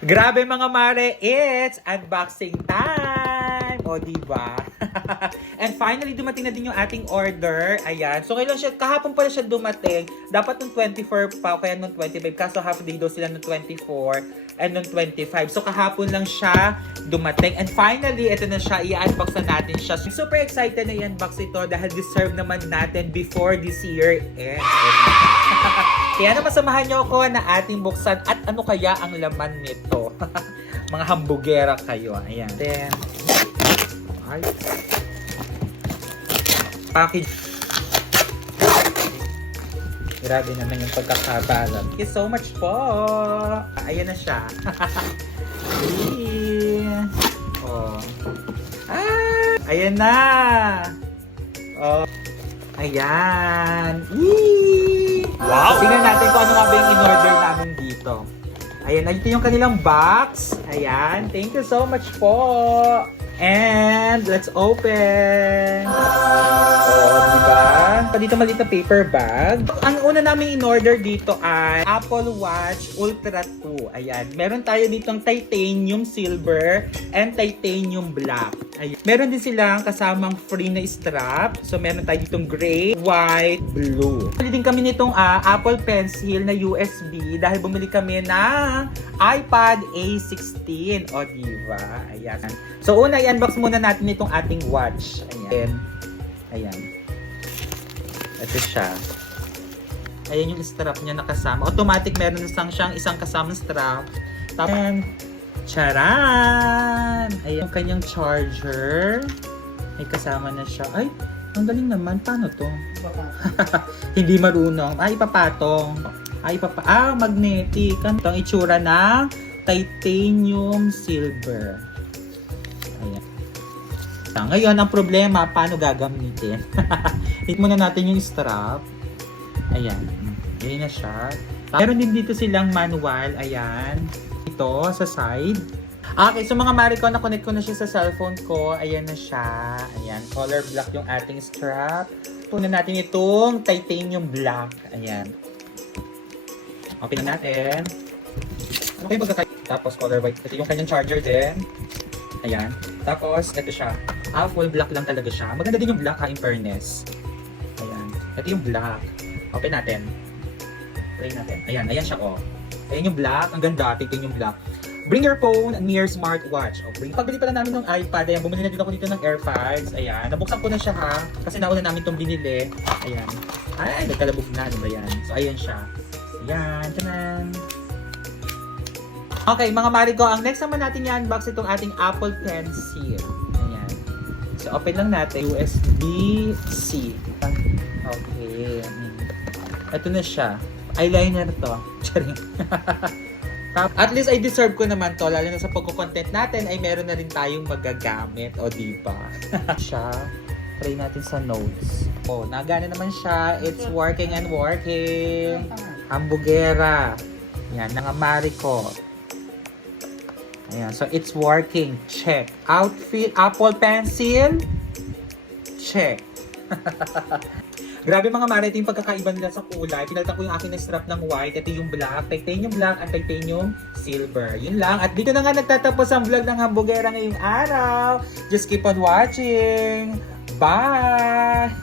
Grabe mga mare, it's unboxing time! O, diba? And finally, dumating na din yung ating order. Ayan. So, kailan siya, kahapon pala siya dumating. Dapat nung 24 pa, kaya nung 25. Kaso half day daw sila nung 24 and nung 25. So, kahapon lang siya dumating. And finally, ito na siya. I-unbox na natin siya. So, super excited na i-unbox ito dahil deserve naman natin before this year ends. Kaya naman samahan niyo ako na ating buksan at ano kaya ang laman nito. Mga hambugera kayo. Ayan. Then, ay. Package. Grabe naman yung pagkakabalat. Thank you so much po. Ayan na siya. Oh. Ah, ayan na. Oh. Ayan. Yee! Wow! Tingnan natin kung ano nga ba yung in-order namin dito. Ayan, ito yung kanilang box. Ayan. Thank you so much po. And let's open. Oh, diba? Dito maliit na paper bag. Ang una namin in-order dito ay Apple Watch Ultra 2. Ayan. Meron tayo ditong titanium silver and titanium black. Ayan. Meron din silang kasamang free na strap. So, meron tayo ditong gray, white, blue. Bumili din kami nitong Apple Pencil na USB dahil bumili kami ng iPad A16. O, diba? Ayan. So, una, i-unbox muna natin itong ating watch. Ayan. Ayan. Ito siya. Ayan yung strap niya nakasama. Automatic meron siyang isang kasamang strap. Tapos, charan! Ayan yung kanyang charger. May kasama na siya. Ay, ang galing naman. Paano to? Hindi marunong. Ay, ipapatong. Magnetic. Ito ang itsura ng titanium silver. Ayan. So, ngayon, ang problema, paano gagamitin? Hit muna natin yung strap. Ayan. Ayan na siya. Meron din dito silang manual. Ayan. Ito, sa side. Okay, so mga mari ko, na-connect ko na siya sa cellphone ko. Ayan na siya. Ayan. Color black yung ating strap. Tunan natin itong titanium black. Ayan. Okay na natin. Okay, tapos color white. Ito yung kanyang charger din. Ayan. Tapos, ito siya. Full black lang talaga siya. Maganda din yung black in fairness. Ayan. Ito yung black. Open natin. Play natin. Ayan. Ayan siya, oh. Ayan yung black. Ang ganda. Tignan yung black. Bring your phone near smartwatch. Oh, pagbili pala namin ng iPad, ayan, bumili na din ako dito ng AirPods. Ayan. Nabuksan ko na siya, ha. Kasi nauna namin itong binili. Ayan. Ay, nagkalabog na. Ano ba yan? So, ayan siya. Ayan. Tanan. Okay, mga mari ko, ang next naman natin i-unbox itong ating Apple Pencil. Ayan. So, open lang natin. USB-C. Okay. Ito na siya. Eyeliner to. Charing. At least I deserve ko naman to. Lalo na sa pagko-content natin ay meron na rin tayong magagamit. O, diba? Siya. Try natin sa notes. Oh, nagana naman siya. It's working and working. Hambugera. Yan, nangamari ko. Ayan, so it's working. Check. Outfit, Apple Pencil. Check. Grabe mga mare, ito yung pagkakaiba nila sa kulay. Pinalitan ko yung akin na strap ng white. Ito yung black, titanium black at titanium silver. Yun lang. At dito na nga nagtatapos ang vlog ng hambugera ngayong araw. Just keep on watching. Bye!